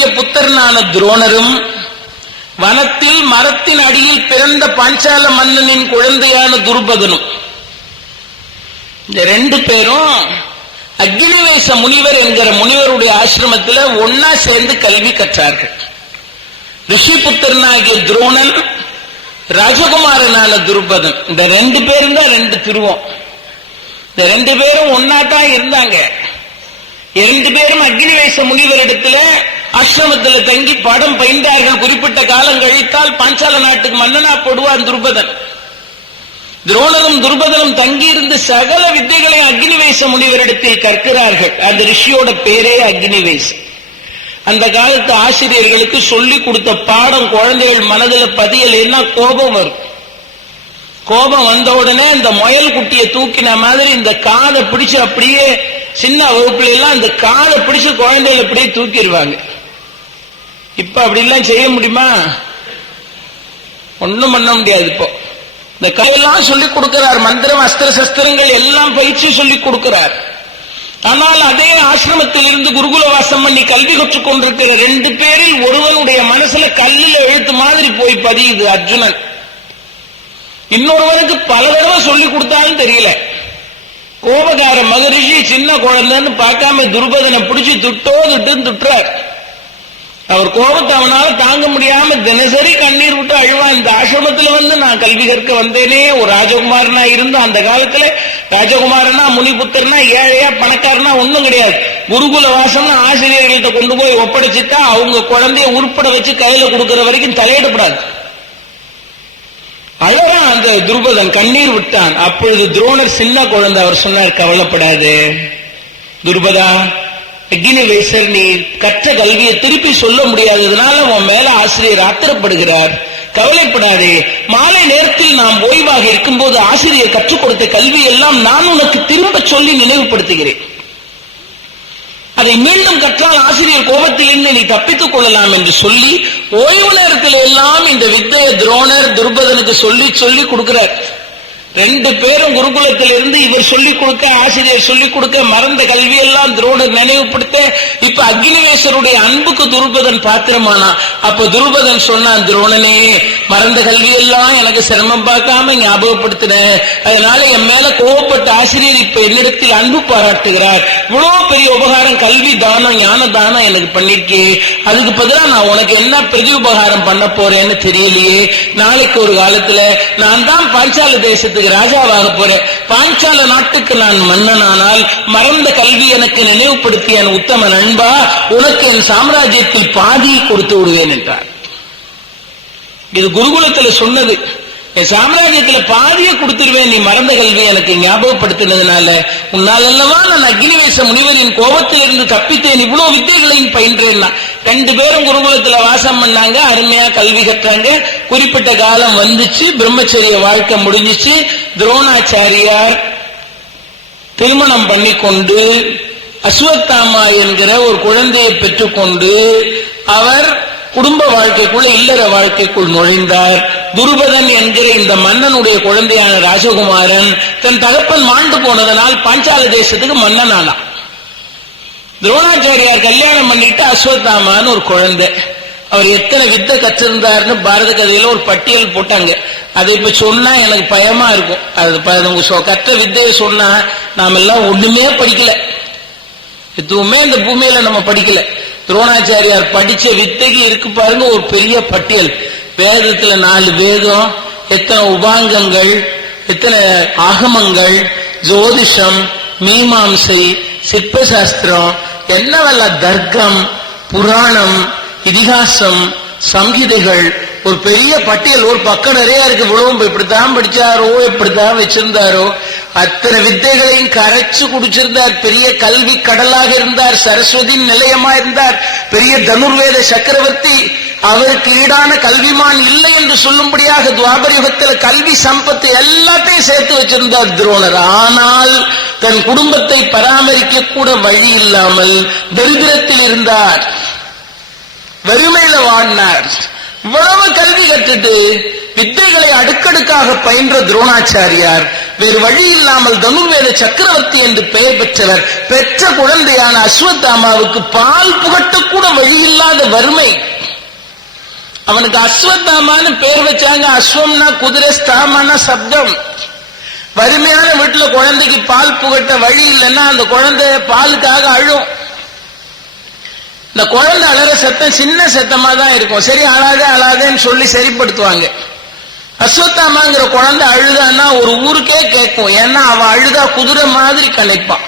தன்னுடைய புத்தரனான துரோணரும் வனத்தில் மரத்தின் அடியில் பிறந்த பாஞ்சால மன்னனின் குழந்தையான துருபதனும். இந்த ரெண்டு பேரும் அக்னிவேச முனிவர் என்கிற முனிவருடைய ஆசிரமத்தில் ஒன்னா சேர்ந்து கல்வி கற்றார்கள். ரிஷிபுத்திரனாகிய துரோணன் ராஜகுமாரனான துருபதன் இந்த ரெண்டு பேரும் தான் ரெண்டு திருவம். இந்த ரெண்டு பேரும் ஒன்னா தான் இருந்தாங்க. இரண்டு பேரும் அக்னிவேச முனிவர் இடத்துல அஸ்ரமத்தில் தங்கி படம் பயின்றார்கள் குறிப்பிட்ட காலம் கழித்தால் பாஞ்சால நாட்டுக்கு மன்னனா போடுவான் துருபதன். துரோணரும் துருபதனும் தங்கியிருந்து சகல வித்தைகளை அக்னிவேச முனிவரிடத்தில் கற்கிறார்கள். அந்த ரிஷியோட பேரே அக்னிவேசம் அந்த காலத்து ஆசிரியர்களுக்கு சொல்லி கொடுத்த பாடம் குழந்தைகள் மனதில் பதியலைன்னா கோபம் வரும். கோபம் வந்த உடனே இந்த முயல் குட்டியை தூக்கின மாதிரி இந்த காதை பிடிச்சு அப்படியே சின்ன வகுப்புல எல்லாம் இந்த காலை பிடிச்சு குழந்தைகள் அப்படியே தூக்கிடுவாங்க. இப்ப அப்படிலாம் செய்ய முடியுமா? ஒண்ணும் பண்ண முடியாது இப்போ. இந்த கையெல்லாம் சொல்லி கொடுக்கிறார். மந்திரம் அஸ்திர சஸ்திரங்கள் எல்லாம் பயிற்சி சொல்லி கொடுக்கிறார். ஆனால் அதே ஆசிரமத்தில் இருந்து குருகுல வாசம் பண்ணி கல்வி கற்றுக் கொண்டிருக்கிற ரெண்டு பேரில் ஒருவனுடைய மனசுல கல்லில் எழுத்து மாதிரி போய் பதியுது அர்ஜுனன். இன்னொருவனுக்கு பல தடவை சொல்லி கொடுத்தாலும் தெரியல. கோபக்கார மகரிஷி சின்ன குழந்தைன்னு பார்க்காம துருபதனை பிடிச்சி துட்டோ துட்டுன்னு துட்டுறார். அவர் கோபத்தை அவனால தாங்க முடியாம தினசரி கண்ணீர் விட்டு அழுவான். இந்த ஆசிரமத்துல வந்து நான் கல்வி கற்க வந்தேனே. ஒரு ராஜகுமாரனா இருந்து அந்த காலத்துல ராஜகுமாரனா முனிபுத்தர்னா ஏழையா பணக்காரனா ஒன்னும் கிடையாது. குருகுல வாசம்னு ஆசிரியர்கள்ட்ட கொண்டு போய் ஒப்படைச்சுட்டா அவங்க குழந்தைய உருப்பட வச்சு கையில கொடுக்கற வரைக்கும் தலையிடப்படாது. அழகான் அந்த துருபதன் கண்ணீர் விட்டான். அப்பொழுது துரோணர் சின்ன குழந்தை அவர் சொன்னார் கவலைப்படாது. துருபதா அக்னி வைசர் நீ கற்ற கல்வியை திருப்பி சொல்ல முடியாததுனால உன் மேல ஆசிரியர் ஆத்திரப்படுகிறார். கவலைப்படாதே. மாலை நேரத்தில் நாம் ஓய்வாக இருக்கும்போது ஆசிரியர் கற்றுக் கொடுத்த கல்வி எல்லாம் நான் உனக்கு திரும்ப சொல்லி நினைவுபடுத்துகிறேன். அதை மீண்டும் கற்றால் ஆசிரியர் கோபத்திலிருந்து நீ தப்பித்துக் கொள்ளலாம் என்று சொல்லி ஓய்வு நேரத்தில் எல்லாம் இந்த வித்தைய துரோணர் துர்பதனுக்கு சொல்லி சொல்லி கொடுக்கிறார். ரெண்டு பேரும் குருகுலத்தில் இருந்து இவர் சொல்லிக் கொடுக்க ஆசிரியர் சொல்லிக் கொடுக்க மறந்த கல்வியெல்லாம் துரோணர் நினைவுபடுத்த இப்ப அக்னிவேசருடைய அன்புக்கு துருபதன் பாத்திரமானா? அப்ப துருபதன் சொன்னான் துரோணனே மறந்த கல்வியெல்லாம் எனக்கு சிரமம் பார்க்காம ஞாபகப்படுத்தின. அதனால என் மேல கோவப்பட்ட ஆசிரியர் இப்ப என்னிடத்தில் அன்பு பாராட்டுகிறார். இவ்வளவு பெரிய உபகாரம் கல்வி தானம் ஞான தானம் எனக்கு பண்ணிருக்கே. அதுக்கு பதிலா நான் உனக்கு என்ன பிரதி உபகாரம் பண்ண போறேன்னு தெரியலையே. நாளைக்கு ஒரு காலத்துல நான் தான் பாஞ்சால தேசத்துக்கு ராஜாவாக போறேன் பாஞ்சால நாட்டுக்கு நான் மன்னனானால் மறந்த கல்வி எனக்கு நினைவுபடுத்திய என் உத்தம நண்பா உனக்கு என் சாம்ராஜ்யத்தில் பாதி கொடுத்து விடுவேன் என்றார். இது குருகுலத்தில் சொன்னது. என் சாம்ராஜ்யத்துல பாதியை கொடுத்துருவேன் நீ மறந்த கல்வி எனக்கு ஞாபகப்படுத்தினதுனால. உன்னால் அல்லவா நான் அக்னிவேச முனிவரின் கோபத்திலிருந்து தப்பித்தேன் இவ்வளவு வித்தைகளையும் பயின்றேன்னா. ரெண்டு பேரும் குருகுலத்துல வாசம் பண்ணாங்க அருமையா கல்வி கற்றாங்க. குறிப்பிட்ட காலம் வந்துச்சு பிரம்மச்சரிய வாழ்க்கை முடிஞ்சிச்சு. துரோணாச்சாரியார் திருமணம் பண்ணி கொண்டு அஸ்வத்தாமா என்கிற ஒரு குழந்தையை பெற்றுக்கொண்டு அவர் குடும்ப வாழ்க்கைக்குள்ள இல்லற வாழ்க்கைக்குள் நுழைந்தார். துருபதன் என்கிற இந்த மன்னனுடைய குழந்தையான ராஜகுமாரன் தன் தகப்பன் மாண்டு போனதனால் பாஞ்சால தேசத்துக்கு மன்னன் ஆனான் துரோணாச்சாரியார் கல்யாணம் பண்ணிட்டு அஸ்வத்தாமான்னு ஒரு குழந்தை. அவர் எத்தனை வித்தை கற்றிருந்தாருன்னு பாரத கதையில ஒரு பட்டியல் போட்டாங்க. அதை இப்ப சொன்னா எனக்கு பயமா இருக்கும். அது ப- கற்ற வித்தையை சொன்னா நாம எல்லாம் ஒண்ணுமே படிக்கல. எதுவுமே இந்த பூமியில நம்ம படிக்கல. துரோணாச்சாரியார் படிச்ச வித்தைக்கு இருக்கு பாருங்க ஒரு பெரிய பட்டியல். வேதத்துல நாலு வேதம் எத்தனை உபாங்கங்கள் எத்தனை ஆகமங்கள் ஜோதிஷம் மீமாம்சை சிற்பசாஸ்திரம் என்னவெல்லாம் தர்க்கம் புராணம் இதிகாசம் சங்கிதைகள் ஒரு பெரிய பட்டியல் ஒரு பக்கம் நிறைய இருக்கு விழுவும் இப்படித்தான் படிச்சாரோ இப்படித்தான் வச்சிருந்தாரோ அத்தனை வித்தைகளையும் கரைச்சு குடிச்சிருந்தார். பெரிய கல்வி கடலாக இருந்தார் சரஸ்வதியின் நிலையமா இருந்தார். பெரிய தனுர்வேத சக்கரவர்த்தி அவருக்கு ஈடான கல்விமான் இல்லை என்று சொல்லும்படியாக துவாபர யுகத்தில் கல்வி சம்பத்து எல்லாத்தையும் சேர்த்து வச்சிருந்தார் துரோணர். ஆனால் தன் குடும்பத்தை பராமரிக்க கூட வழி இல்லாமல் தரித்திரத்தில் இருந்தார். வறுமையில வாழ்ந்தார். இவ்வளவு கல்வி கற்றுட்டு வித்தைகளை அடுக்கடுக்காக பயின்ற துரோணாச்சாரியார் வேறு வழி இல்லாமல் தனுர்வேத சக்கரவர்த்தி என்று பெயர் பெற்றவர் பெற்ற குழந்தையான அஸ்வத்தாமாவுக்கு பால் புகட்டக்கூட வழி இல்லாத வறுமை. அவனுக்கு அஸ்வத்தாமான்னு பேர் வச்சாங்க அஸ்வம்னா குதிரை ஸ்தாமானா சப்தம். வறுமையான வீட்டுல குழந்தைக்கு பால் புகட்ட வழி இல்லைன்னா அந்த குழந்தை பாலுக்காக அழும். இந்த குழந்தை அழற சத்தம் சின்ன சத்தமா தான் இருக்கும். சரி அழாதே அழாதேன்னு சொல்லி சரிப்படுத்துவாங்க. அஸ்வத்தாமாங்கிற குழந்தை அழுதான்னா ஒரு ஊருக்கே கேட்கும். ஏன்னா அவன் அழுதா குதிரை மாதிரி கலைப்பான்.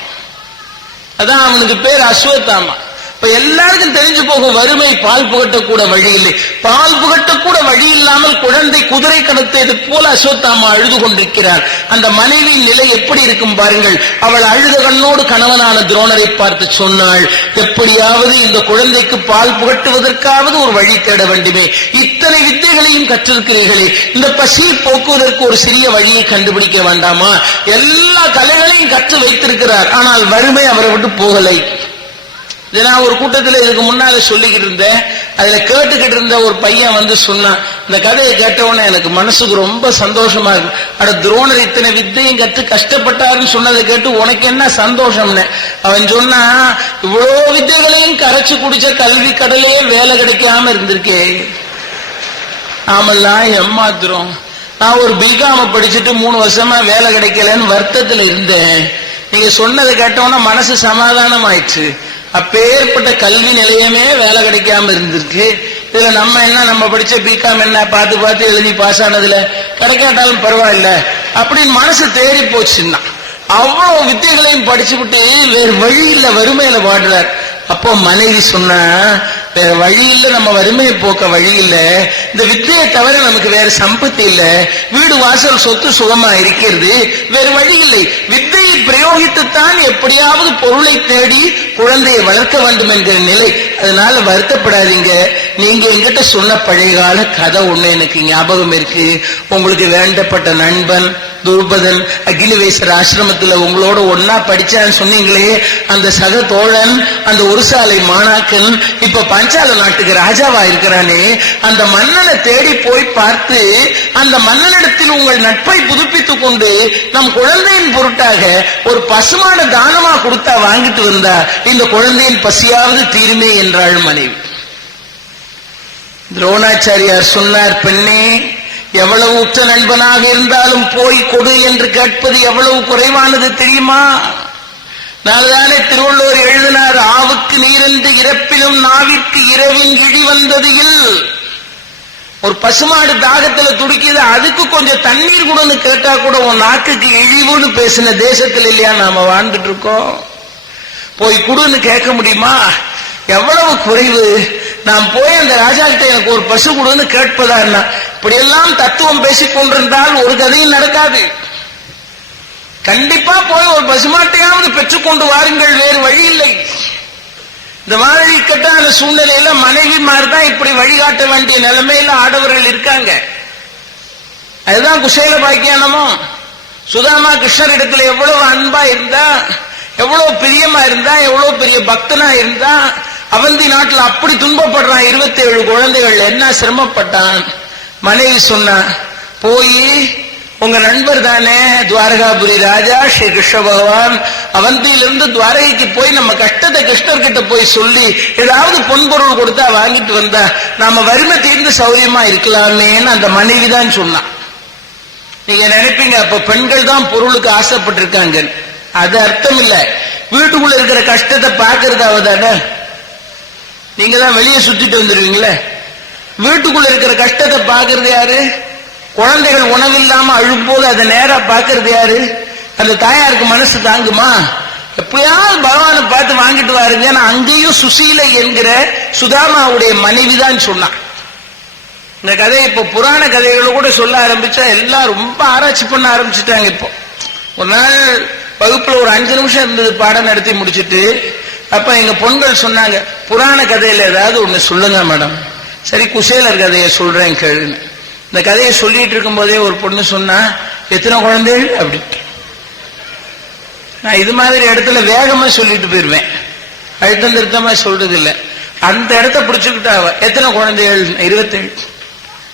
அதான் அவனுக்கு பேர் அஸ்வத்தாமா. இப்ப எல்லாருக்கும் தெரிஞ்சு போகும் வறுமை பால் புகட்டக்கூட வழி இல்லை. பால் புகட்டக்கூட வழி இல்லாமல் குழந்தை குதிரை கடத்தியது போல அஸ்வத்தாமா அழுது கொண்டிருக்கிறார் அந்த மனைவியின் நிலை எப்படி இருக்கும் பாருங்கள். அவள் அழுத கண்ணோடு கணவனான துரோணரை பார்த்து சொன்னாள் எப்படியாவது இந்த குழந்தைக்கு பால் புகட்டுவதற்காவது ஒரு வழி தேட வேண்டுமே. இத்தனை வித்தைகளையும் கற்றிருக்கிறீர்களே. இந்த பசியை போக்குவதற்கு ஒரு சிறிய வழியை கண்டுபிடிக்க வேண்டாமா? எல்லா கலைகளையும் கற்று வைத்திருக்கிறார். ஆனால் வறுமை அவரை விட்டு போகலை. இதை நான் ஒரு கூட்டத்தில் இதுக்கு முன்னால சொல்லிக்கிட்டு இருந்தேன். அதுல கேட்டுக்கிட்டு இருந்த ஒரு பையன் வந்து சொன்னான் இந்த கதையை கேட்டவொடனே எனக்கு மனசுக்கு ரொம்ப சந்தோஷமா இருக்கு. அட துரோணர் இத்தனை வித்தையும் கற்று கஷ்டப்பட்டாருன்னு சொன்னதை கேட்டு உனக்கு என்ன சந்தோஷம்னு? அவன் சொன்னா இவ்வளோ வித்தைகளையும் கரைச்சு குடிச்ச கல்வி கடலே வேலை கிடைக்காம இருந்திருக்கே. நாமெல்லாம் ஏமாத்துறோம் நான் ஒரு பிகாம படிச்சுட்டு மூணு வருஷமா வேலை கிடைக்கலன்னு வருத்தத்துல இருந்தேன். நீங்க சொன்னதை கேட்டோன்னா மனசு சமாதானம் ஆயிடுச்சு அப்பேற்பட்ட கல்வி நிலையமே வேலை கிடைக்காம இருந்திருக்கு. இதுல நம்ம என்ன நம்ம படிச்ச பிகாம் என்ன பார்த்து பார்த்து எழுதி பாஸ் ஆனதுல கிடைக்காட்டாலும் பரவாயில்ல. அப்படின்னு மனசு தேறி போச்சுன்னா அவ்வளவு வித்தைகளையும் படிச்சு விட்டு வேறு வழி இல்ல வறுமையில பாடுறார் அப்போ மனைவி சொன்ன வேற வழி இல்ல நம்ம வறுமையை போக்க வழி இல்ல. இந்த வித்தையை தவிர நமக்கு வேற சம்பத்தி இல்ல. வீடு வாசல் சொத்து சுகமா இருக்கிறது வேற வழி இல்லை. வித்தையை பிரயோகித்துத்தான் எப்படியாவது பொருளை தேடி குழந்தையை வளர்க்க வேண்டும் என்கிற நிலை. அதனால வருத்தப்படாதீங்க. நீங்க எங்கிட்ட சொன்ன பழைய கால கதை ஒண்ணு எனக்கு ஞாபகம் இருக்கு. உங்களுக்கு வேண்டப்பட்ட நண்பன் துருபதன் அகிலவேசர் ஆசிரமத்துல உங்களோட ஒன்னா படிச்சான்னு சொன்னீங்களே அந்த சக தோழன் அந்த ஒரு சாலை மாணாக்கன் இப்ப பஞ்சால நாட்டுக்கு ராஜாவா இருக்கிறானே அந்த மன்னனை தேடி போய் பார்த்து அந்த மன்னனிடத்தில் உங்கள் நட்பை புதுப்பித்துக் கொண்டு நம் குழந்தையின் பொருட்டாக ஒரு பசுமான தானமா கொடுத்தா வாங்கிட்டு வந்தா இந்த குழந்தையின் பசியாவது தீருமே என்றாள் மனைவி. துரோணாச்சாரியார் சொன்னார் பெண்ணே எவ்வளவு உற்ற நண்பனாக இருந்தாலும் போய் கொடு என்று கேட்பது எவ்வளவு குறைவானது தெரியுமா? நான்தானே திருவள்ளுவர் எழுதினார் ஆவுக்கு நீரென்று இறப்பிலும் நாவிற்கு இரவின் இழி வந்தது இல். ஒரு பசுமாடு தாகத்துல துடிக்குது அதுக்கு கொஞ்சம் தண்ணீர் கூடன்னு கேட்டா கூட உன் நாக்குக்கு இழிவுன்னு பேசின தேசத்தில் இல்லையா நாம வாழ்ந்துட்டு இருக்கோம்? போய் குடுன்னு கேட்க முடியுமா? எவ்வளவு குறைவு? நான் போய் அந்த ராஜா கிட்ட எனக்கு ஒரு பசு கொடுன்னு கேட்பதா என்ன? இப்படி எல்லாம் தத்துவம் பேசிக் கொண்டிருந்தால் ஒரு கதையும் நடக்காது. கண்டிப்பா போய் ஒரு பசுமாட்டையாவது பெற்றுக்கொண்டு வாருங்கள் வேறு வழி இல்லை. இந்த மாதிரி கட்டான சூழ்நிலையில மனைவிமார் தான் இப்படி வழிகாட்ட வேண்டிய நிலைமையில ஆடவர்கள் இருக்காங்க. அதுதான் குசேல பாக்கியானமோ? சுதாமா கிருஷ்ணர் இடத்துல எவ்வளவு அன்பா இருந்தா எவ்வளவு பிரியமா இருந்தா எவ்வளவு பெரிய பக்தனா இருந்தா அவந்தி நாட்டில் அப்படி துன்பப்படுறான். இருபத்தி ஏழு குழந்தைகள் என்ன சிரமப்பட்டான்? மனைவி சொன்னான் போய் உங்க நண்பர் தானே துவாரகாபுரி ராஜா ஸ்ரீ கிருஷ்ண பகவான். அவந்தியிலிருந்து துவாரகைக்கு போய் நம்ம கஷ்டத்தை கிருஷ்ணர்கிட்ட போய் சொல்லி ஏதாவது பொன்பொருள் கொடுத்தா வாங்கிட்டு வந்தா நாம வறுமை தீர்ந்து சௌரியமா இருக்கலாமேன்னு அந்த மனைவி தான் சொன்னான் நீங்க நினைப்பீங்க அப்ப பெண்கள் தான் பொருளுக்கு ஆசைப்பட்டிருக்காங்க அது அர்த்தம் இல்லை. வீட்டுக்குள்ள இருக்கிற கஷ்டத்தை பாக்குறதாவது தானே நீங்க தான் வெளியே சுத்திட்டு வந்துருவீங்களே? வீட்டுக்குள்ள இருக்கிற கஷ்டத்தை பாக்குறது யாரு? குழந்தைகள் உணவில்லாம அழும்போது அதை நேரா பாக்குறது யாரு? அந்த தாயாருக்கு மனசு தாங்குமா? எப்படியாவது பகவானை பார்த்து வாங்கிட்டு வாருங்க. நான் அங்கேயும் சுசீலை என்கிற சுதாமாவுடைய மனைவி தான் சொன்னான். இந்த கதையை இப்போ புராண கதைகளை கூட சொல்ல ஆரம்பிச்சா எல்லாம் ரொம்ப ஆராய்ச்சி பண்ண ஆரம்பிச்சுட்டாங்க இப்போ. ஒரு நாள் வகுப்புல ஒரு அஞ்சு நிமிஷம் இருந்தது பாடம் நடத்தி முடிச்சிட்டு அப்ப எங்க பொண்கள் சொன்னாங்க புராண கதையில ஏதாவது ஒண்ணு சொல்லுங்க மேடம். சரி குசேலர் கதையை சொல்றேன் கேளுன்னு. இந்த கதையை சொல்லிட்டு இருக்கும் போதே ஒரு பொண்ணு சொன்னா எத்தனை குழந்தைகள்? அப்படின்ட்டு. நான் இது மாதிரி இடத்துல வேகமா சொல்லிட்டு போயிருவேன். அழுத்தம் திருத்தமா சொல்றது இல்லை அந்த இடத்த பிடிச்சுக்கிட்டா எத்தனை குழந்தைகள்? இருபத்தேழு.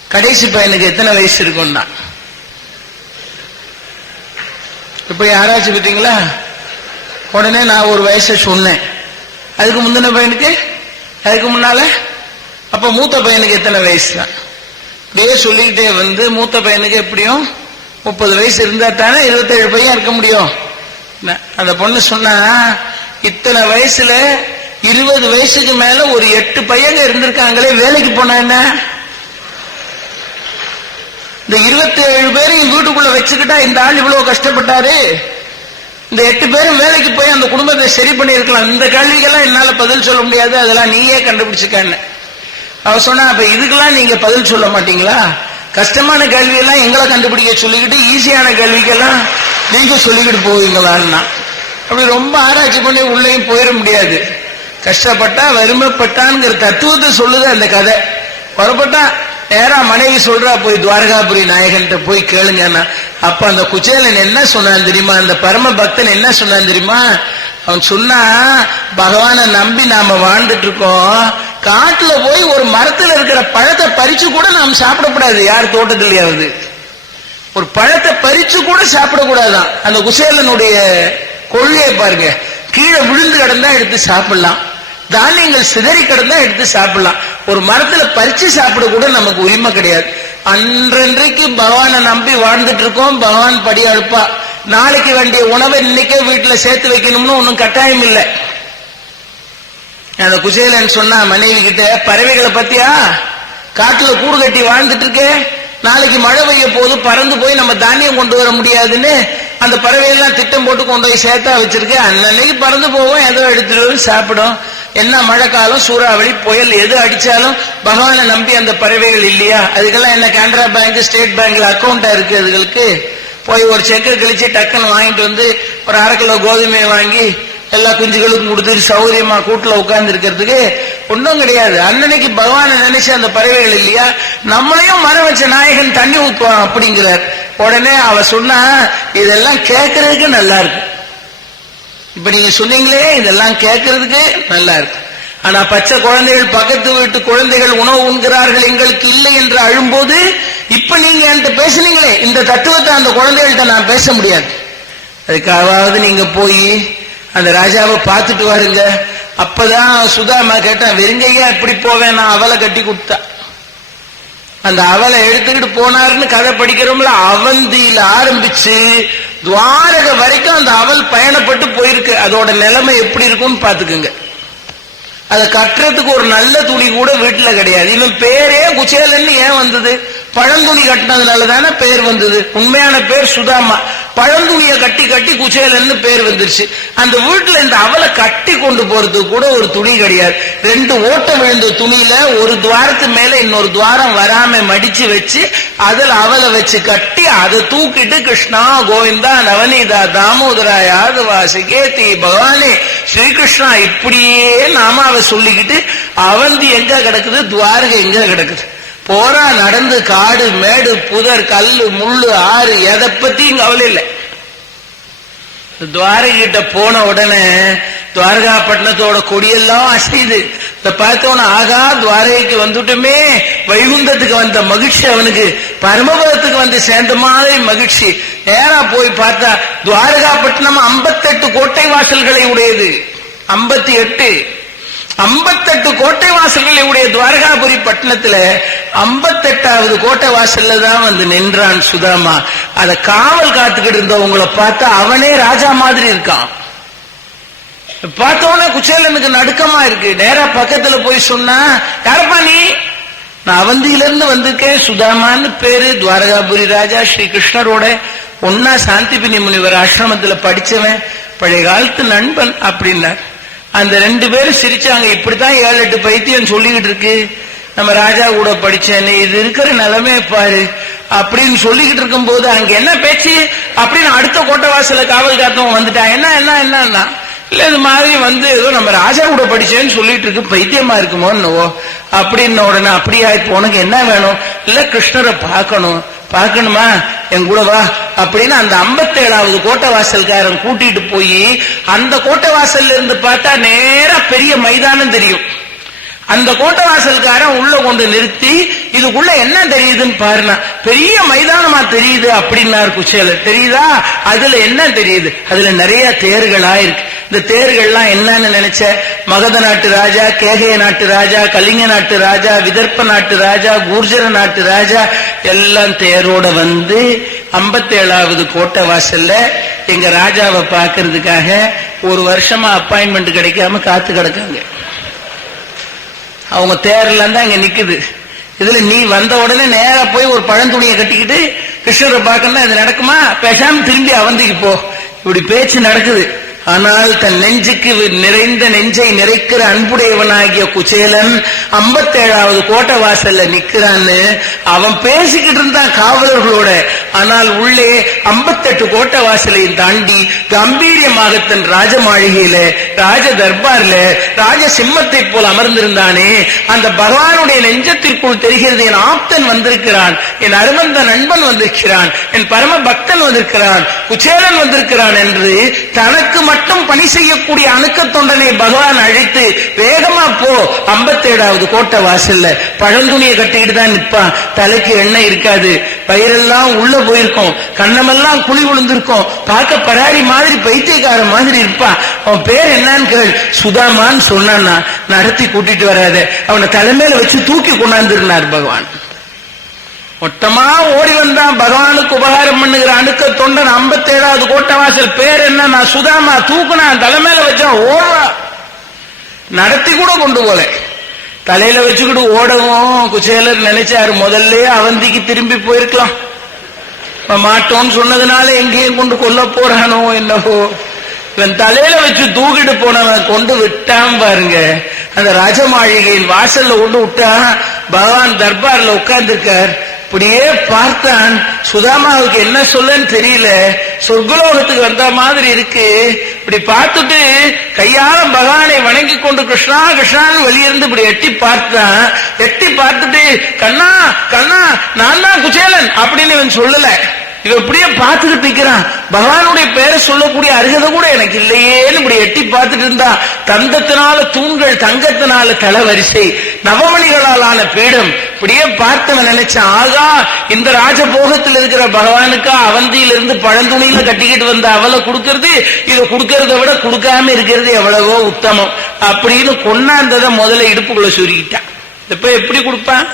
கடைசி பையனுக்கு எத்தனை வயசு இருக்கும்னா இப்ப யாராச்சும் பார்த்தீங்களா உடனே நான் ஒரு வயசை சொன்னேன். அதுக்கு முந்தின பையனுக்கு அதுக்கு முன்னால அப்ப மூத்த பையனுக்கு எத்தனை வயசு தான் இப்படியே சொல்லிக்கிட்டே வந்து மூத்த பையனுக்கு எப்படியும் முப்பது வயசு இருந்தா தானே இருபத்தேழு பையன் இருக்க முடியும். அந்த பொண்ணு சொன்னா இத்தனை வயசுல இருபது வயசுக்கு மேல ஒரு எட்டு பையங்க இருந்திருக்காங்களே வேலைக்கு போனா என்ன? இந்த இருபத்தி ஏழு பேரையும் வீட்டுக்குள்ள வச்சுக்கிட்டா இந்த ஆள் இவ்வளவு கஷ்டப்பட்டாரு. இந்த எட்டு பேரும் வேலைக்கு போய் அந்த குடும்பத்தை சரி பண்ணியிருக்கலாம். இந்த கேள்விக்கெல்லாம் என்னால் பதில் சொல்ல முடியாது. அதெல்லாம் நீயே கண்டுபிடிச்சிக்கன்னு. அவ சொன்னா அப்ப இதுக்கெல்லாம் நீங்க பதில் சொல்ல மாட்டீங்களா? கஷ்டமான கேள்வியெல்லாம் எங்களை கண்டுபிடிக்க சொல்லிக்கிட்டு ஈஸியான கேள்விக்கெல்லாம் நீங்க சொல்லிக்கிட்டு போவீங்களான்னா. அப்படி ரொம்ப ஆராய்ச்சி பண்ணி உள்ளேயும் போயிட முடியாது. கஷ்டப்பட்டா வறுமைப்பட்டான்ங்கிற தத்துவத்தை சொல்லுது அந்த கதை. புறப்பட்டா நேரா மனைவி சொல்றா போய் துவாரகாபுரி நாயகன்ட்ட போய் கேளுங்கன்னா அப்ப அந்த குச்சேலன் என்ன சொன்னான் தெரியுமா? அந்த பரம பக்தன் என்ன சொன்னான் தெரியுமா? அவன் சொன்னா பகவானை நம்பி நாம வாழ்ந்துட்டு இருக்கோம் காட்டுல போய் ஒரு மரத்துல இருக்கிற பழத்தை பறிச்சு கூட நாம் சாப்பிடக்கூடாது. யார் தோட்டத்திலேயாவது. ஒரு பழத்தை பறிச்சு கூட சாப்பிடக்கூடாதான். அந்த குசேலனுடைய கொள்கையை பாருங்க. கீழே விழுந்து கிடந்தா எடுத்து சாப்பிடலாம். தானியங்கள் சிதறி கிடந்தா எடுத்து சாப்பிடலாம். ஒரு மரத்துல பறிச்சு சாப்பிட கூட நமக்கு உரிமை கிடையாது. அன்றன்றைக்கு பகவானை நம்பி வாழ்ந்துட்டு இருக்கோம் பகவான் படி அழுப்பா. நாளைக்கு வேண்டிய உணவை இன்னைக்கே வீட்டுல சேர்த்து வைக்கணும்னு ஒன்றும் கட்டாயம் இல்லை. அந்த குசேலன் சொன்னா மனைவி கிட்ட பறவைகளை பத்தியா? காட்டுல கூடு கட்டி வாழ்ந்துட்டு இருக்கேன் நாளைக்கு மழை பெய்ய போது பறந்து போய் நம்ம தானியம் கொண்டு வர முடியாதுன்னு அந்த பறவையெல்லாம் திட்டம் போட்டு கொண்டு போய் சேர்த்தா வச்சிருக்கு அன்னன்னைக்கு பறந்து போவோம் ஏதோ எடுத்துட்டு சாப்பிடும். என்ன மழை காலம் சூறாவளி புயல் எது அடிச்சாலும் பகவானை நம்பி அந்த பறவைகள் இல்லையா? அதுக்கெல்லாம் என்ன கேனரா பேங்க் ஸ்டேட் பேங்க்ல அக்கௌண்டா இருக்கு அதுகளுக்கு? போய் ஒரு செக்கை கழிச்சு டக்குன்னு வாங்கிட்டு வந்து ஒரு அரை கிலோ கோதுமையை வாங்கி எல்லா குஞ்சுகளுக்கும் கொடுத்துட்டு சௌகரியமா கூட்டுல உட்கார்ந்து இருக்கிறதுக்கு ஒன்றும் கிடையாது. அன்னன்னைக்கு பகவானை நினைச்ச அந்த பறவைகள் இல்லையா? நம்மளையும் மரம் வச்ச நாயகன் தண்ணி ஊத்துவான் அப்படிங்கிறார். உடனே அவ சொன்னா இதெல்லாம் கேட்கறதுக்கு நல்லா இருக்கு. இப்ப நீங்க சொன்னீங்களே இதெல்லாம் கேட்கறதுக்கு நல்லா இருக்கு ஆனா பச்சை குழந்தைகள் பக்கத்து வீட்டு குழந்தைகள் உணவு உண்கிறார்கள் எங்களுக்கு இல்லை என்று அழும்போது இப்ப நீங்க என்கிட்ட பேசுனீங்களே இந்த தத்துவத்தை அந்த குழந்தைகள்கிட்ட நான் பேச முடியாது. அதுக்காவது நீங்க போய் அந்த ராஜாவை பார்த்துட்டு வாருங்க. அப்பதான் சுதாமா கேட்டேன் வெறுங்கையா எப்படி போவேன் நான் அவளை கட்டி கொடுத்தா. அந்த அவளை எடுத்துக்கிட்டு போனாருன்னு கதை படிக்கிறோம்ல அவந்தியில ஆரம்பிச்சு துவாரக வரைக்கும் அந்த அவல் பயணப்பட்டு போயிருக்கு. அதோட நிலைமை எப்படி இருக்கும்னு பாத்துக்குங்க அதை கட்டுறதுக்கு ஒரு நல்ல துணி கூட வீட்டுல கிடையாது. இவன் பேரே குச்சேலன்னு ஏன் வந்தது? பழந்துணி கட்டினதுனால தானே பேர் வந்தது. உண்மையான பேர் சுதாமா. பழந்துணியை கட்டி கட்டி குச்சேலன்னு பேர் வந்துருச்சு. அந்த வீட்டுல இந்த அவலை கட்டி கொண்டு போறதுக்கு கூட ஒரு துணி கிடையாது. ரெண்டு ஓட்ட விழுந்த துணியில ஒரு துவாரத்து மேல இன்னொரு துவாரம் வராம மடிச்சு வச்சு அதுல அவலை வச்சு கட்டி அதை தூக்கிட்டு கிருஷ்ணா கோவிந்தா நவநீதா தாமோதரா யாதவா சிகேதி பகவானே ஸ்ரீகிருஷ்ணா இப்படியே நாமாவை சொல்லிக்கிட்டு அவந்தி எங்க கிடக்குது துவாரகை எங்க கிடக்குது? போறா நடந்து காடு மேடு புதர் கல்லு முள்ளு ஆறு எதை பத்தியும் கவலை இல்லை. துவாரகிட்ட போன உடனே துவாரகாப்பட்டினத்தோட கொடியெல்லாம் அசையுது. இத பார்த்தவன ஆகா துவாரகைக்கு வந்துட்டுமே வைகுந்தத்துக்கு வந்த மகிழ்ச்சி அவனுக்கு. பரமபதத்துக்கு வந்து சேர்ந்த மாதிரி மகிழ்ச்சி. நேரா போய் பார்த்தா துவாரகாப்பட்டினம் ஐம்பத்தெட்டு கோட்டை வாசல்களை உடையது. ஐம்பத்தி எட்டு. ஐம்பத்தெட்டு கோட்டை வாசல்கள் இவருடைய துவாரகாபுரி பட்டணத்துல ஐம்பத்தெட்டாவது கோட்டை வாசல்ல தான் வந்து நின்றான் சுதாமா. அத காவல் காத்துக்கிட்டு இருந்தவங்களை பார்த்தா அவனே ராஜா மாதிரி இருக்கான். பார்த்தவொடனே குச்சேலனுக்கு நடுக்கமா இருக்கு. நேரா பக்கத்துல போய் சொன்னா யாரப்பா நீ? நான் அவந்தியில இருந்து வந்திருக்கேன். சுதாமான்னு பேரு. துவாரகாபுரி ராஜா ஸ்ரீ கிருஷ்ணரோட ஒன்னா சாந்திபினி முனிவர் ஆசிரமத்துல படிச்சவன். பழைய காலத்து நண்பன் அப்படின்னார். அந்த ரெண்டு பேரும் சிரிச்சாங்க இப்படித்தான் ஏழு எட்டு பைத்தியம் சொல்லிக்கிட்டு இருக்கு. நம்ம ராஜா கூட படிச்சேன்னு இது இருக்கிற நிலைமை பாரு. அப்படின்னு சொல்லிக்கிட்டு இருக்கும் போது அங்க என்ன பேச்சு? அப்படின்னு அடுத்த கோட்டை வாசல காவல் காத்தவன் வந்துட்டான். என்ன என்ன என்னன்னா? இல்ல இது மாதிரி வந்து ஏதோ நம்ம ராஜா கூட படிச்சேன்னு சொல்லிட்டு இருக்கு. பைத்தியமா இருக்குமோ என்னவோ. அப்படின்ன உடனே அப்படியா இப்போ உனக்கு என்ன வேணும்? இல்ல கிருஷ்ணரை பார்க்கணும். பார்க்கணுமா? என் கூட வா. அப்படின்னு அந்த ஐம்பத்தேழாவது கோட்டை வாசல்காரன் கூட்டிட்டு போய் அந்த கோட்டை வாசல்ல இருந்து பார்த்தா நேரா பெரிய மைதானம் தெரியும். அந்த கோட்டை வாசல்காரன் உள்ள கொண்டு நிறுத்தி இதுக்குள்ள என்ன தெரியுதுன்னு பாருனா பெரிய மைதானமா தெரியுது அப்படின்னாரு குச்சேலர் தெரியுதா? அதுல என்ன தெரியுது? அதுல நிறைய தேர்களா இருக்கு. இந்த தேர்கள்லாம் என்னன்னு நினைச்ச? மகத நாட்டு ராஜா கேகய நாட்டு ராஜா கலிங்க நாட்டு ராஜா விதர்ப்ப நாட்டு ராஜா கூர்ஜர நாட்டு ராஜா எல்லாம் தேரோட வந்து ஐம்பத்தேழாவது கோட்டை வாசல்ல எங்க ராஜாவை பார்க்கறதுக்காக ஒரு வருஷமா அப்பாயின்மெண்ட் கிடைக்காம காத்து கிடக்காங்க. அவங்க தேர்ல தான் இங்க நிக்குது. இதுல நீ வந்த உடனே நேரா போய் ஒரு பழந்துணியை கட்டிக்கிட்டு கிருஷ்ணரை பார்க்கணும்னா இது நடக்குமா? பேசாம திரும்பி அவந்திக்கு போ. இப்படி பேச்சு நடக்குது. ஆனால் தன் நெஞ்சுக்கு நிறைந்த நெஞ்சை நிறைக்கிற அன்புடையவனாகிய குச்சேலன் ஐம்பத்தேழாவது கோட்டை வாசல்ல நிக்கிறான்னு அவன் பேசிக்கிட்டு இருந்தான் காவலர்களோட. ஆனால் உள்ளே ஐம்பத்தெட்டு கோட்டை வாசலையும் தாண்டி கம்பீரியமாக தன் ராஜ மாளிகையில ராஜ தர்பார்ல ராஜ சிம்மத்தை போல் அமர்ந்திருந்தானே. அந்த பகவானுடைய நெஞ்சத்திற்குள் தெரிகிறது என் ஆப்தன் வந்திருக்கிறான் என் அருமந்த நண்பன் வந்திருக்கிறான் என் பரம பக்தன் வந்திருக்கிறான் குச்சேலன் வந்திருக்கிறான் என்று தனக்கு மட்டும் பணி செய்யக்கூடிய அணுக்க தொண்டனை பகவான் அழைத்து வேகமா போ ஐம்பத்தேழாவது கோட்டை வாசல்ல. பழந்துணியை கட்டிக்கிட்டு தான் நிற்பான் தலைக்கு எண்ணெய் இருக்காது. பயிரெல்லாம் உள்ள போயிருக்கோம். கண்ணமெல்லாம் குழி விழுந்திருக்கும். பார்க்க பராரி மாதிரி பைத்தியக்கார மாதிரி இருப்பான். அவன் பேர் என்னன்னு கேள். சுதாமான்னு சொன்னான்னா நடத்தி கூட்டிட்டு வராத. அவனை தலைமையில வச்சு தூக்கி கொண்டாந்துருந்தார் பகவான். மொத்தமா ஓடி வந்தான் பகவானுக்கு உபகாரம் பண்ணுகிற அணுக்க தொண்டன் ஐம்பத்தேழாவது கோட்டவாசல் பேர் என்ன நான் சுதாமா தூக்குனான் தலைமையில வச்சான் ஓடுறா. நடத்தி கூட கொண்டு போல. தலையில வச்சுக்கிட்டு ஓடவும் குச்சேலர் நினைச்சாரு முதல்ல அவந்திக்கு திரும்பி போயிருக்கலாம். மாட்டோம்னு சொன்னதுனால எங்கேயும் கொண்டு கொல்ல போறானோ என்னவோ. இவன் தலையில வச்சு தூக்கிட்டு போனவன் கொண்டு விட்டான் பாருங்க. அந்த ராஜமாளிகையின் வாசல்ல கொண்டு விட்டான் பகவான் தர்பார்ல உட்கார்ந்துருக்கார். இப்படியே பார்த்தான். சுதாமாவுக்கு என்ன சொல்லன்னு தெரியல. சொர்க்கலோகத்துக்கு வந்த மாதிரி இருக்கு. இப்படி பார்த்துட்டு கையால பகவானை வணங்கி கொண்டு கிருஷ்ணா கிருஷ்ணான்னு வெளியிருந்து இப்படி எட்டி பார்த்தான். எட்டி பார்த்துட்டு கண்ணா கண்ணா நான் தான் குச்சேலன் அப்படின்னு இவன் சொல்லல. இவன் இப்படியே பார்த்துக்கிட்டு நிற்கிறான் பகவானுடைய பேரை சொல்லக்கூடிய அருகதை கூட எனக்கு இல்லையேன்னு இப்படி எட்டி பார்த்துட்டு இருந்தா தந்தத்தினால தூண்கள் தங்கத்தினால தளவரிசை நவமணிகளால் ஆன பீடம். இப்படியே பார்த்தவன் நினைச்சான் ஆகா இந்த ராஜபோகத்தில் இருக்கிற பகவானுக்கா அவந்தியிலிருந்து பழந்துணியில கட்டிக்கிட்டு வந்த அவளை கொடுக்கறது? இதை கொடுக்கறத விட கொடுக்காம இருக்கிறது எவ்வளவோ உத்தமம். அப்படின்னு கொண்டாந்ததை முதல்ல இடுப்புக்குள்ள சுருக்கிட்டான் இப்ப எப்படி கொடுப்பான்?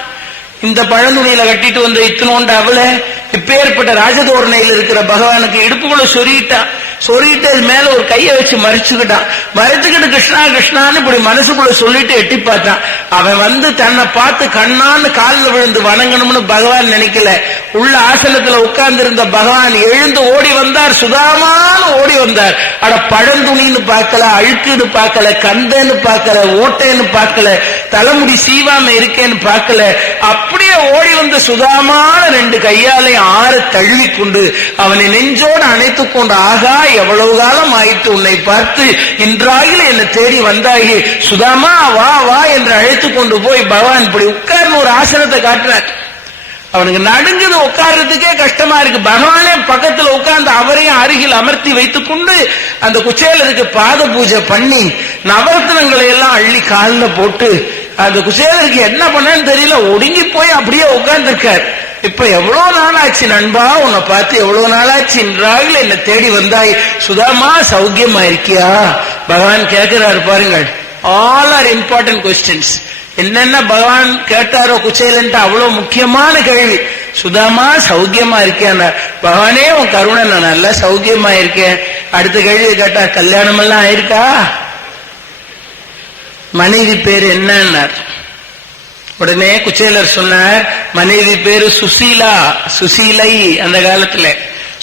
இந்த பழந்துணியில கட்டிட்டு வந்த இத்தனோண்ட அவளை இப்பேற்பட்ட ராஜதோரணையில் இருக்கிற பகவானுக்கு இடுப்புகளை சொருகிட்டான் சொல்லிட்டு அது மேல ஒரு கையை வச்சு மறைச்சுக்கிட்டான். மறைச்சுக்கிட்டு கிருஷ்ணா கிருஷ்ணான்னு இப்படி மனசுக்குள்ள சொல்லிட்டு எட்டி பார்த்தான். அவன் வந்து தன்னை பார்த்து கண்ணான்னு காலில் விழுந்து வணங்கணும்னு பகவான் நினைக்கல. உள்ள ஆசனத்துல உட்கார்ந்து இருந்த பகவான் எழுந்து ஓடி வந்தார். சுதாமான்னு ஓடி வந்தார். அட பழந்துணின்னு பார்க்கல அழுக்குன்னு பார்க்கல கந்தன்னு பார்க்கல ஓட்டைன்னு பார்க்கல தலைமுடி சீவாம இருக்கேன்னு பார்க்கல. அப்படியே ஓடி வந்த சுதாமான ரெண்டு கையாலையும் ஆற தழுவி கொண்டு அவனை நெஞ்சோடு அணைத்துக் கொண்டு ஆகா எவ்வளவு காலம் ஆயிட்டு உன்னை பார்த்து? இன்றாயில் என்னை தேடி வந்தாயி. சுதாமா வா வா என்று அழைத்து கொண்டு போய் பகவான் இப்படி உட்கார்னு ஒரு ஆசனத்தை காட்டினார். அவனுக்கு நடுங்குது உட்கார்றதுக்கே கஷ்டமா இருக்கு. பகவானே பக்கத்துல உட்கார்ந்து அவரையும் அருகில் அமர்த்தி வைத்துக் கொண்டு அந்த குச்சேலருக்கு பாத பூஜை பண்ணி நவரத்னங்களை எல்லாம் அள்ளி காலில் போட்டு அந்த குச்சேலருக்கு என்ன பண்ணன்னு தெரியல ஒடுங்கி போய் அப்படியே உட்கார்ந்துருக்கார். இப்ப எவ்வளவு நாள் ஆச்சு நண்பா? உன்னை பார்த்து எவ்வளவு நாள் ஆச்சு இன்றாக என்ன தேடி வந்தாய். சுதாமா சௌக்கியமா இருக்கியா பகவான் கேட்கிறாரு பாருங்கள். ஆல் ஆர் இம்பார்ட்டன்ட் கொஸ்டின்ஸ் என்னென்ன பகவான் கேட்டாரோ குச்சேலன்ட்டு அவ்வளவு முக்கியமான கேள்வி. சுதாமா சௌக்கியமா இருக்கேன் பகவானே உன் கருணை நான் நல்லா சௌக்கியமா இருக்கேன் அடுத்த கேள்வி கேட்டா கல்யாணம் எல்லாம் ஆயிருக்கா? மனைவி பேர் என்னன்னார்? உடனே குச்சேலர் சொன்னார் மனைவி பேரு சுசீலா சுசீலை. அந்த காலத்துல.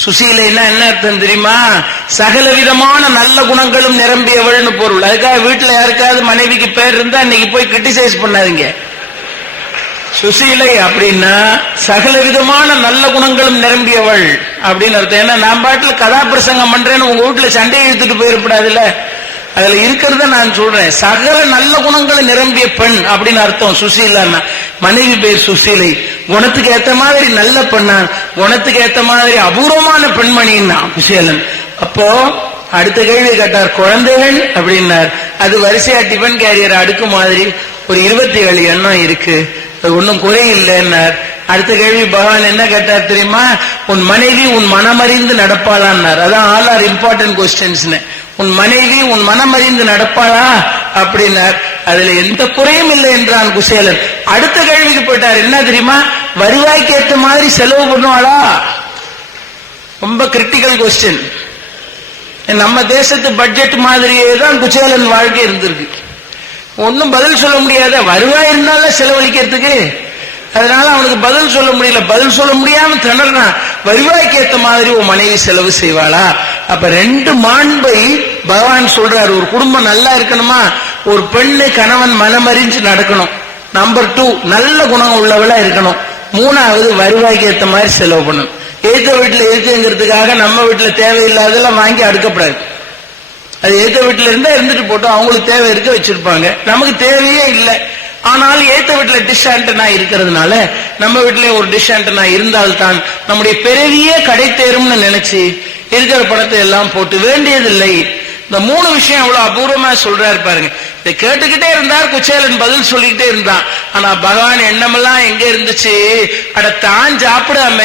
சுசீலைன்னா என்ன அர்த்தம் தெரியுமா? சகல விதமான நல்ல குணங்களும் நிரம்பியவள்னு பொருள். அதுக்காக வீட்டுல யாருக்காவது மனைவிக்கு பேர் இருந்தா இன்னைக்கு போய் கிரிட்டிசைஸ் பண்ணாதீங்க. சுசீலை அப்படின்னா சகல விதமான நல்ல குணங்களும் நிரம்பியவள் அப்படின்னு அர்த்தம். ஏன்னா நான் பாட்டுல கதாபிரசங்கம் பண்றேன்னு உங்க வீட்டுல சண்டையை இழுத்துட்டு போயிருப்படாதுல்ல? அதுல இருக்கிறத நான் சொல்றேன். சகல நல்ல குணங்களை நிரம்பிய பெண் அப்படின்னு அர்த்தம். சுசீலான்னா மனைவி பேர் சுசீலை. குணத்துக்கு ஏத்த மாதிரி நல்ல பெண்ணான் குணத்துக்கு ஏத்த மாதிரி அபூர்வமான பெண்மணின்னா குசேலன் அப்போ அடுத்த கேள்வி கேட்டார் குழந்தைகள் அப்படின்னார். அது வரிசையா டிஃபன் கேரியர் அடுக்கு மாதிரி ஒரு இருபத்தி ஏழு எண்ணம் இருக்கு. அது ஒன்றும் குறையில்லைன்னார். அடுத்த கேள்வி பகவான் என்ன கேட்டார் தெரியுமா? உன் மனைவி உன் மனமறிந்து நடப்பாளான்னார். அதான் ஆல் ஆர் இம்பார்ட்டன்ட் கொஸ்டின்ஸ்னு. உன் மனைவி உன் மனமறிந்து நடப்பாளா? அப்படின்னார் அதுல எந்த குறையும் இல்லை என்றான் குசேலன். அடுத்த கேள்விக்கு போயிட்டார் என்ன தெரியுமா? வருவாய்க்கு ஏற்ற மாதிரி செலவு பண்ணுவாளா? ரொம்ப கிரிட்டிக்கல் கொஸ்டின் நம்ம தேசத்து பட்ஜெட் மாதிரியே தான் குசேலன் வாழ்க்கை இருந்திருக்கு. ஒன்னும் பதில் சொல்ல முடியாத வருவாய் இருந்தாலும் செலவழிக்கிறதுக்கு அதனால அவனுக்கு பதில் சொல்ல முடியல. பதில் சொல்ல முடியாம திணறான் வருவாய்க்கு ஏத்த மாதிரி உன் மனைவி செலவு செய்வாளா? அப்ப ரெண்டு மாண்பை பகவான் சொல்றாரு. ஒரு குடும்பம் நல்லா இருக்கணுமா? ஒரு பெண்ணு கணவன் மனமறிஞ்சு நடக்கணும். நம்பர் டூ நல்ல குணம் உள்ளவளா இருக்கணும். மூணாவது வருவாய்க்கு ஏத்த மாதிரி செலவு பண்ணணும். ஏத்த வீட்டுல இருக்குங்கிறதுக்காக நம்ம வீட்டுல தேவையில்லாதெல்லாம் வாங்கி அடுக்கப்படாது. அது ஏத்த வீட்டுல இருந்தா இருந்துட்டு போட்டோம். அவங்களுக்கு தேவை இருக்க வச்சிருப்பாங்க. நமக்கு தேவையே இல்லை. ஆனால் ஏத்த வீட்டுல டிஷ் ஆண்டனா இருக்கிறதுனால நம்ம வீட்டுல ஒரு டிஷ் ஆண்டனா இருந்தால்தான் நம்முடைய பிறவியே கடை தேரும்னு நினைச்சு இருக்கிற பணத்தை எல்லாம் போட்டு வேண்டியதில்லை. இந்த மூணு விஷயம் அவ்வளவு அபூர்வமா சொல்றாரு பாருங்க. இதை கேட்டுக்கிட்டே இருந்தார் குச்சேலன் பதில் சொல்லிக்கிட்டே இருந்தான். ஆனா பகவான் எண்ணமெல்லாம் எங்க இருந்துச்சு? அட தான் சாப்பிடாம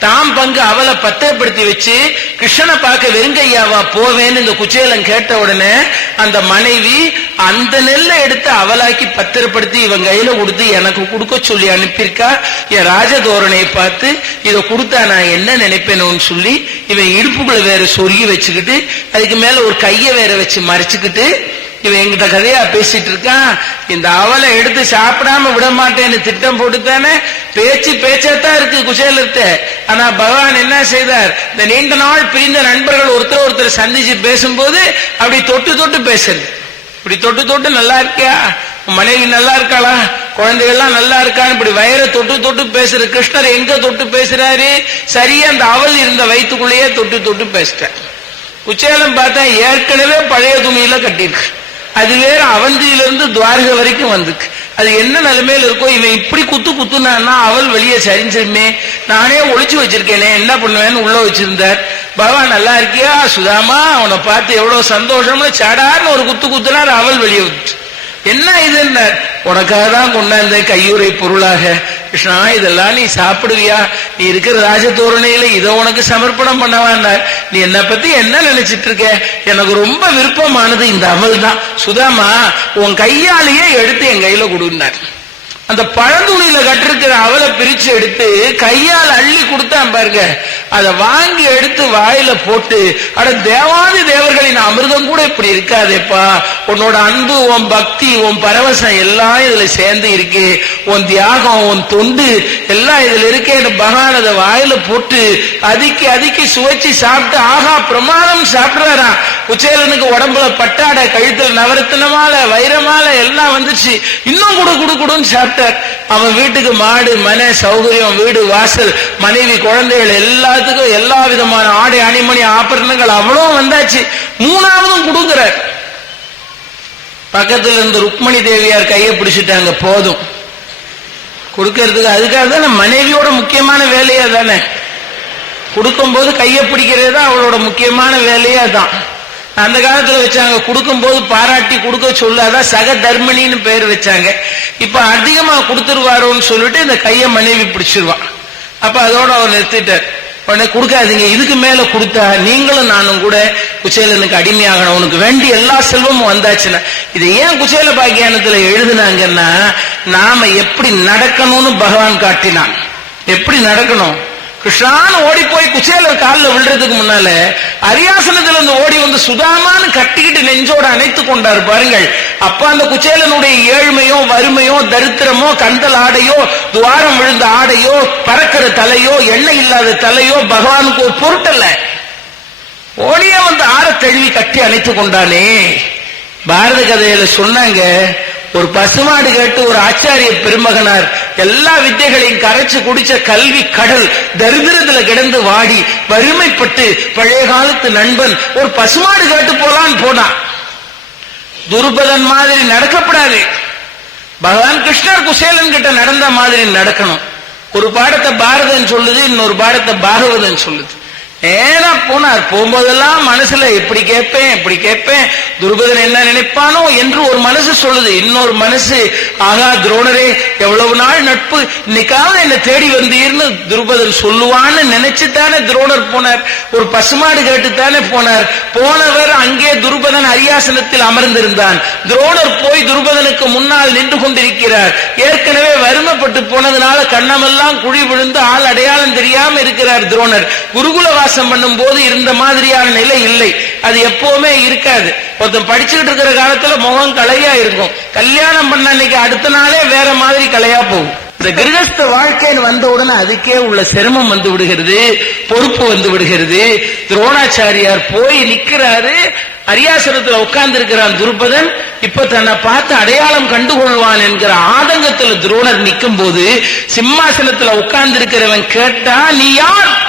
தாம் பங்கு அவளை பத்திரப்படுத்தி வச்சு கிருஷ்ணனை பார்க்க வெறுங்கையாவா போவேன்னு இந்த குச்சேலன் கேட்ட உடனே அந்த மனைவி அந்த நெல்லை எடுத்து அவளாக்கி பத்திரப்படுத்தி இவன் கையில கொடுத்து எனக்கு கொடுக்க சொல்லி அனுப்பியிருக்கா? என் ராஜதோரணையை பார்த்து இதை கொடுத்தா நான் என்ன நினைப்பேனோன்னு சொல்லி இவன் இடுப்புக்குள்ள வேற சொருகி வச்சுக்கிட்டு அதுக்கு மேல ஒரு கையை வேற வச்சு மறைச்சுக்கிட்டு இவன் எங்கிட்ட கதையா பேசிட்டு இருக்கான் இந்த அவலை எடுத்து சாப்பிடாம விட மாட்டேன்னு திட்டம் போட்டுத்தானே பேச்சு பேச்சாத்தான் இருக்கு குசேலத்தை ஆனா பகவான் என்ன செய்தார்? இந்த நீண்ட நாள் பிரிந்த நண்பர்கள் ஒருத்தர் ஒருத்தர் சந்திச்சு பேசும்போது அப்படி தொட்டு தொட்டு பேசுறது இப்படி தொட்டு தொட்டு நல்லா இருக்கியா? மனைவி நல்லா இருக்காளா? குழந்தைகள்லாம் நல்லா இருக்கான்னு இப்படி வயரை தொட்டு தொட்டு பேசுற கிருஷ்ணர் எங்க தொட்டு பேசுறாரு? சரியா அந்த அவல் இருந்த வயிற்றுக்குள்ளேயே தொட்டு தொட்டு பேசிட்டேன். குச்சேலம் பார்த்தா ஏற்கனவே பழைய துணியில கட்டியிருக்கு. அது வேற அவந்தியிலிருந்து துவாரகை வரைக்கும் வந்துக்கு. அது என்ன நிலைமையில இருக்கோ இவன் இப்படி குத்து குத்துனான்னா அவள் வெளியே சரிஞ்சிருமே நானே ஒழிச்சு வச்சிருக்கேனே என்ன பண்ணுவேன்னு உள்ள வச்சிருந்தார். பவா நல்லா இருக்கியா? சுதாமா அவனை பார்த்து எவ்வளவு சந்தோஷம்னு சடார்னு ஒரு குத்து குத்துனார் அவள் வெளியே விட்டு என்ன இது என்ன உனக்காக தான் கொண்டாந்த கையுறை பொருளாக. கிருஷ்ணா இதெல்லாம் நீ சாப்பிடுவியா? நீ இருக்கிற ராஜதோரணையில இதை உனக்கு சமர்ப்பணம் பண்ணவான்னா. நீ என்னை பத்தி என்ன நினைச்சிட்டு இருக்க எனக்கு ரொம்ப விருப்பமானது இந்த அமல் தான் சுதாமா உன் கையாலேயே எடுத்து என் கையில கொடுன்னார். அந்த பழந்துணியில கட்டிருக்கிற அவலை பிரிச்சு எடுத்து கையால் அள்ளி கொடுத்தான் பாருங்க. அதை வாங்கி எடுத்து வாயில போட்டு அட தேவாதி தேவர்களின் அமிர்தம் கூட இப்படி இருக்காதேப்பா. உன்னோட அன்பு உன் பக்தி உன் பரவசம் எல்லாம் இதுல சேர்ந்து இருக்கு. உன் தியாகம் உன் தொண்டு எல்லாம் இதுல இருக்கேன்னு பகவான் அதை வாயில போட்டு அதுக்கி அதுக்கி சுவைச்சு சாப்பிட்டு ஆஹா பிரமாதம் சாப்பிடுறாராம். உச்சேலனுக்கு உடம்புல பட்டாடை கழுத்துல நவரத்தினமால வைரமால எல்லாம் வந்துச்சு. இன்னும் குடு குடு குடுன்னு டாக்டர் அவன் வீட்டுக்கு மாடு மன சௌகரியம் வீடு வாசல் மனைவி குழந்தைகள் எல்லாத்துக்கும் எல்லா விதமான ஆடை அணிமணி ஆபரணங்கள் அவ்வளவு வந்தாச்சு. மூணாவதும் கொடுக்கிறார். பக்கத்துல இருந்து ருக்மணி தேவியார் கையை பிடிச்சிட்டாங்க போதும். கொடுக்கறதுக்கு அதுக்காக தானே மனைவியோட முக்கியமான வேலையா தானே. கொடுக்கும்போது கையை பிடிக்கிறது தான் அவளோட முக்கியமான வேலையா தான். அந்த காலத்துல வச்சாங்க. கொடுக்கும்போது பாராட்டி கொடுக்க சொல்லாதான் சக தர்மிணின்னு பேர் வச்சாங்க. இப்ப அதிகமா கொடுத்துருவாரோன்னு சொல்லிட்டு இந்த கையை மனைவி பிடிச்சிருவான் அப்ப அதோட அவர் நிறுத்திட்டார். உடனே கொடுக்காதீங்க இதுக்கு மேல கொடுத்தா நீங்களும் நானும் கூட குச்சேலனுக்கு அடிமையாகணும். உனக்கு வேண்டிய எல்லா செல்வமும் வந்தாச்சுன்னா இது ஏன் குச்சேல பாக்கியானத்துல எழுதுனாங்கன்னா நாம எப்படி நடக்கணும்னு பகவான் காட்டினான். எப்படி நடக்கணும்? கிருஷ்ணான்னு ஓடி போய் குச்சேல காலில் விழுறதுக்கு முன்னால அரியாசனத்துல இருந்து ஓடி வந்து சுதாமான்னு கட்டிக்கிட்டு நெஞ்சோட அணைத்து கொண்டாரு பாருங்கள். அப்ப அந்த குச்சேலனுடைய ஏழ்மையோ வறுமையோ தரித்திரமோ கந்தல் ஆடையோ துவாரம் விழுந்த ஆடையோ பறக்கிற தலையோ எண்ணெய் இல்லாத தலையோ பகவானுக்கு ஒரு பொருட்டல்ல. ஓடியே வந்து ஆற தழுவி கட்டி அணைத்து கொண்டானே. பாரத கதையில சொன்னாங்க ஒரு பசுமாடு கேட்டு ஒரு ஆச்சாரிய பெருமகனார் எல்லா வித்தைகளையும் கரைச்சு குடிச்ச கல்வி கடல் தரித்திரத்துல கிடந்து வாடி வறுமைப்பட்டு பழைய காலத்து நண்பன் ஒரு பசுமாடு கேட்டு போலான்னு போனான் துருபதன் மாதிரி நடக்கப்படாது. பகவான் கிருஷ்ணர் குசேலன் கிட்ட நடந்த மாதிரி நடக்கணும். ஒரு பாடத்தை பாரதன் சொல்லுது இன்னொரு பாடத்தை பாகவதன் சொல்லுது. நேரா போனார் போகும்போதெல்லாம் மனசுல இப்படி கேட்பேன் இப்படி கேட்பேன். துருபதன் என்ன நினைப்பானோ என்று ஒரு மனசு சொல்லுது. இன்னொரு மனசு ஆகா துரோணரே எவ்வளவு நாள் நட்பு. இன்னைக்காவது என்ன தேடி வந்தீர்னு துருபதன் சொல்லுவான்னு நினைச்சுத்தானே துரோணர் போனார். ஒரு பசுமாடு கேட்டுத்தானே போனார். போனவர் அங்கே துருபதன் அரியாசனத்தில் அமர்ந்திருந்தான். துரோணர் போய் துருபதனுக்கு முன்னால் நின்று கொண்டிருக்கிறார். ஏற்கனவே வறுமைப்பட்டு போனதுனால கண்ணமெல்லாம் குழி விழுந்து ஆள் அடையாளம் தெரியாம இருக்கிறார் துரோணர். குருகுல வாசம் பண்ணும் போது இருந்த மாதிரியான நிலை இல்லை. அது எப்பவுமே இருக்காது. ஒருத்தன் படிச்சுக்கிட்டு இருக்கிற காலத்துல முகம் கலையா இருக்கும். கல்யாணம் பண்ண அன்னைக்கு அடுத்த நாளே வேற மாதிரி கலையா போகும். இந்த கிரகஸ்த வாழ்க்கைன்னு வந்த உடனே அதுக்கே உள்ள சிரமம் வந்து விடுகிறது பொறுப்பு வந்து விடுகிறது. துரோணாச்சாரியார் போய் நிக்கிறாரு. அரியாசனத்துல உட்கார்ந்து இருக்கிறான் துருபதன். இப்ப தன்னை பார்த்து அடையாளம் கண்டுகொள்வான் என்கிற ஆதங்கத்துல துரோணர் நிற்கும் போது சிம்மாசனத்துல உட்கார்ந்து இருக்கிறவன் கேட்டா நீ யார்?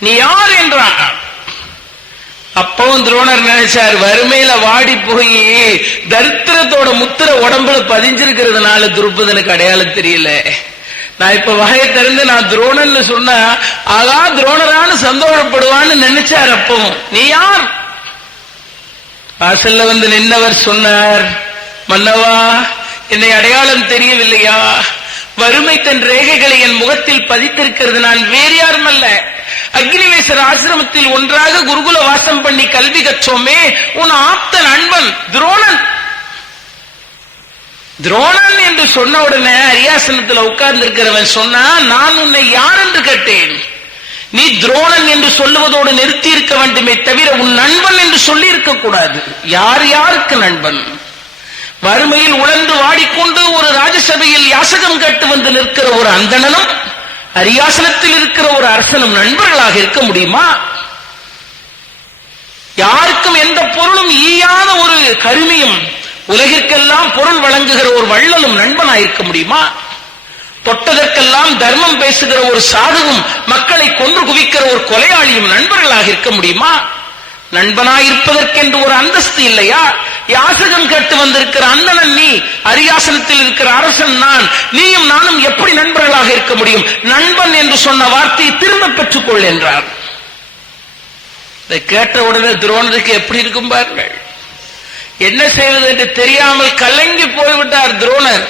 நீ யார் என்றான்? அப்பவும் துரோணர் நினைச்சார் வறுமையில வாடி போய் தரித்திரத்தோட முத்திர உடம்புல பதிஞ்சிருக்கிறதுனால துருப்பதனுக்கு அடையாளம் தெரியல. நான் இப்ப வகையை திறந்து நான் துரோணன்னு சொன்னா ஆகா துரோணரான்னு சந்தோஷப்படுவான்னு நினைச்சார் அப்பவும். நீ யார்? வாசல்ல வந்து நின்னவர் சொன்னார் மன்னவா என்னை அடையாளம் தெரியவில்லையா? வறுமை தன் ரேகைகளை என் முகத்தில் பதித்திருக்கிறது நான் வேறு யாரும் அல்ல அக்னிவேசர் ஆசிரமத்தில் ஒன்றாக குருகுல வாசம் பண்ணி கல்வி கற்றோமே உன் ஆப்த நண்பன் துரோணன். துரோணன் என்று சொன்ன உடனே அரியாசனத்தில் உட்கார்ந்து இருக்கிறவன் சொன்னா நான் உன்னை யார் என்று கேட்டேன். நீ துரோணன் என்று சொல்லுவதோடு நிறுத்தி இருக்க வேண்டுமே தவிர உன் நண்பன் என்று சொல்லி இருக்க கூடாது. யார் யாருக்கு நண்பன்? வறுமையில் உழந்து வாடிக்கொண்டு ஒரு ராஜசபையில் யாசகம் கேட்டு வந்து நிற்கிற ஒரு அந்தணனும் அரியாசனத்தில் இருக்கிற ஒரு அரசனும் நண்பர்களாக இருக்க முடியுமா? யாருக்கும் எந்த பொருளும் ஈயாத ஒரு கருமியும் உலகிற்கெல்லாம் பொருள் வழங்குகிற ஒரு வள்ளலும் நண்பனாயிருக்க முடியுமா? தொட்டதற்கெல்லாம் தர்மம் பேசுகிற ஒரு சாதுவும் மக்களை கொன்று குவிக்கிற ஒரு கொலையாளியும் நண்பர்களாக இருக்க முடியுமா? நண்பனாயிருப்பதற்கென்று ஒரு அந்தஸ்து இல்லையா? யாசகம் கேட்டு வந்திருக்கிற அண்ணனன் நீ அரியாசனத்தில் இருக்கிற அரசன் நான். நீயும் நானும் எப்படி நண்பர்களாக இருக்க முடியும்? நண்பன் என்று சொன்ன வார்த்தையை திரும்ப பெற்றுக்கொள் என்றார். இதை கேட்ட உடனே துரோணருக்கு எப்படி இருக்கும் பாருங்கள். என்ன செய்வது என்று தெரியாமல் கலங்கி போய்விட்டார் துரோணர்.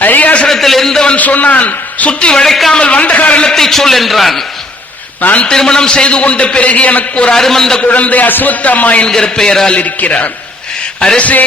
அரியாசனத்தில் இருந்தவன் சொன்னான் சுற்றி வளைக்காமல் வந்த காரணத்தை சொல் என்றான். நான் திருமணம் செய்து கொண்ட பிறகு எனக்கு ஒரு அருமந்த குழந்தை அஸ்வத்தாமா என்கிற பெயரால் இருக்கிறான். அரசே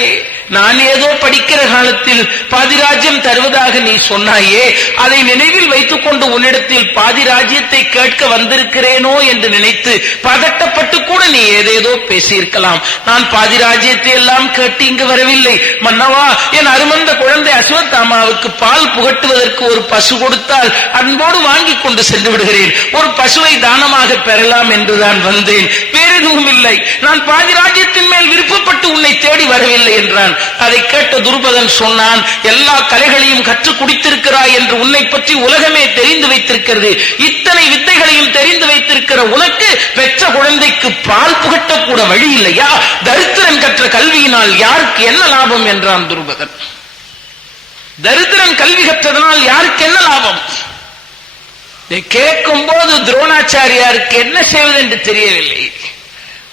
நான் ஏதோ படிக்கிற காலத்தில் பாதிராஜ்யம் தருவதாக நீ சொன்னாயே அதை நினைவில் வைத்துக் கொண்டு உன்னிடத்தில் பாதிராஜ்யத்தை கேட்க வந்திருக்கிறேனோ என்று நினைத்து பதட்டப்பட்டு கூட நீ ஏதேதோ பேசியிருக்கலாம். நான் பாதிராஜ்யத்தை எல்லாம் கேட்டு இங்கு வரவில்லை. மன்னவா என் அருமந்த குழந்தை அஸ்வத்தாமாவுக்கு பால் புகட்டுவதற்கு ஒரு பசு கொடுத்தால் அன்போடு வாங்கி கொண்டு சென்று விடுகிறேன். ஒரு பசுவை தானமாக பெறலாம் என்றுதான் வந்தேன். வேறெதுவும் இல்லை. நான் பாதிராஜ்யத்தின் மேல் விருப்பப்பட்டு உன்னை தேடி வரவில்லை என்றான். அதை கேட்ட துருபதன் சொன்னான் எல்லா கலைகளையும் கற்று குடித்திருக்கிறாய் என்று உன்னை பற்றி உலகமே தெரிந்து வைத்திருக்கிறது. இத்தனை வித்தைகளையும் தெரிந்து வைத்திருக்கிற உனக்கு பெற்ற குழந்தைக்கு பால் புகட்டக்கூட வழி இல்லையா? தரித்திரன் கற்ற கல்வியினால் யாருக்கு என்ன லாபம் என்றான் துருபதன். தரித்திரன் கல்வி கற்றதனால் யாருக்கு என்ன லாபம்? கேட்கும் போது துரோணாச்சாரியாருக்கு என்ன செய்வது என்று தெரியவில்லை.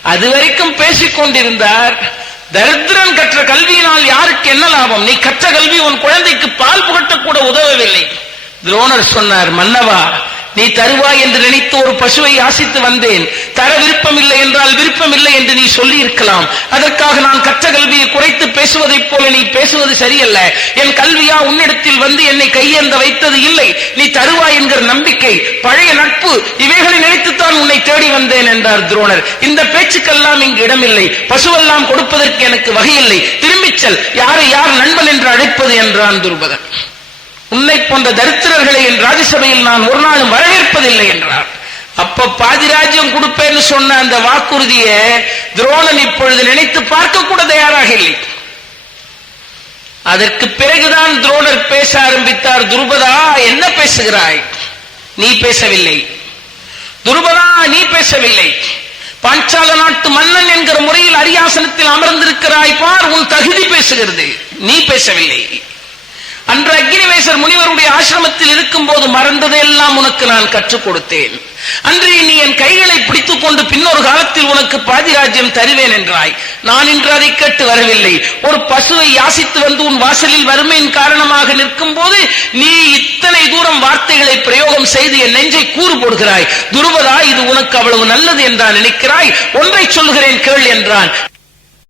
அதுவரைக்கும் பேசிக் கொண்டிருந்தார் தரித்திரன் கற்ற கல்வியினால் யாருக்கு என்ன லாபம்? நீ கற்ற கல்வி உன் குழந்தைக்கு பால் புகட்ட கூட உதவவில்லை. துரோணர் சொன்னார் மன்னவா நீ தருவாய் என்று நினைத்து ஒரு பசுவை ஆசித்து வந்தேன். தர விருப்பம் இல்லை என்றால் விருப்பம் இல்லை என்று நீ சொல்லி இருக்கலாம் அதற்காக நான் கற்ற கல்வியை குறைத்து பேசுவதைப் போல நீ பேசுவது சரியல்ல. என் கல்வியா உன்னிடத்தில் வந்து என்னை கையேந்த வைத்தது இல்லை. நீ தருவாய் என்கிற நம்பிக்கை பழைய நட்பு இவைகளை நினைத்துத்தான் உன்னை தேடி வந்தேன் என்றார் துரோணர். இந்த பேச்சுக்கெல்லாம் இங்கு இடமில்லை. பசுவெல்லாம் கொடுப்பதற்கு எனக்கு வகையில்லை. திரும்பிச் செல். யாரை யார் நண்பன் என்று அழைப்பது என்றான் துருபதன். உன்னை போன்ற தரித்திரர்களை என் ராஜ்யசபையில் நான் ஒரு நாளும் வரவேற்பதில்லை என்றார். அப்ப பாதிராஜ்யம் கொடுப்பேன்னு சொன்ன அந்த வாக்குறுதியை துரோணன் இப்பொழுது நினைத்து பார்க்க கூட தயாராக இல்லை. அதற்கு பிறகுதான் துரோணர் பேச ஆரம்பித்தார் துருபதா என்ன பேசுகிறாய்? நீ பேசவில்லை. துருபதா நீ பேசவில்லை. பாஞ்சால நாட்டு மன்னன் என்கிற முறையில் அரியாசனத்தில் அமர்ந்திருக்கிறாய் பார் உன் தகுதி பேசுகிறது. நீ பேசவில்லை. அன்று அக்னிவேசர் முனிவருடைய ஆசிரமத்தில் இருக்கும் போது மறந்ததையெல்லாம் உனக்கு நான் கற்றுக் கொடுத்தேன். அன்று நீ என் கைகளை பிடித்துக் கொண்டு பின்னொரு காலத்தில் உனக்கு பாதிராஜ்யம் தருவேன் என்றாய். நான் இன்று அதை கேட்டு வரவில்லை. ஒரு பசுவை யாசித்து வந்து உன் வாசலில் வறுமையின் காரணமாக நிற்கும் போது நீ இத்தனை தூரம் வார்த்தைகளை பிரயோகம் செய்து என் நெஞ்சை கூறு போடுகிறாய். துருவதா இது உனக்கு அவ்வளவு நல்லது என்றா நினைக்கிறாய்? ஒன்றை சொல்கிறேன் கேள் என்றான்.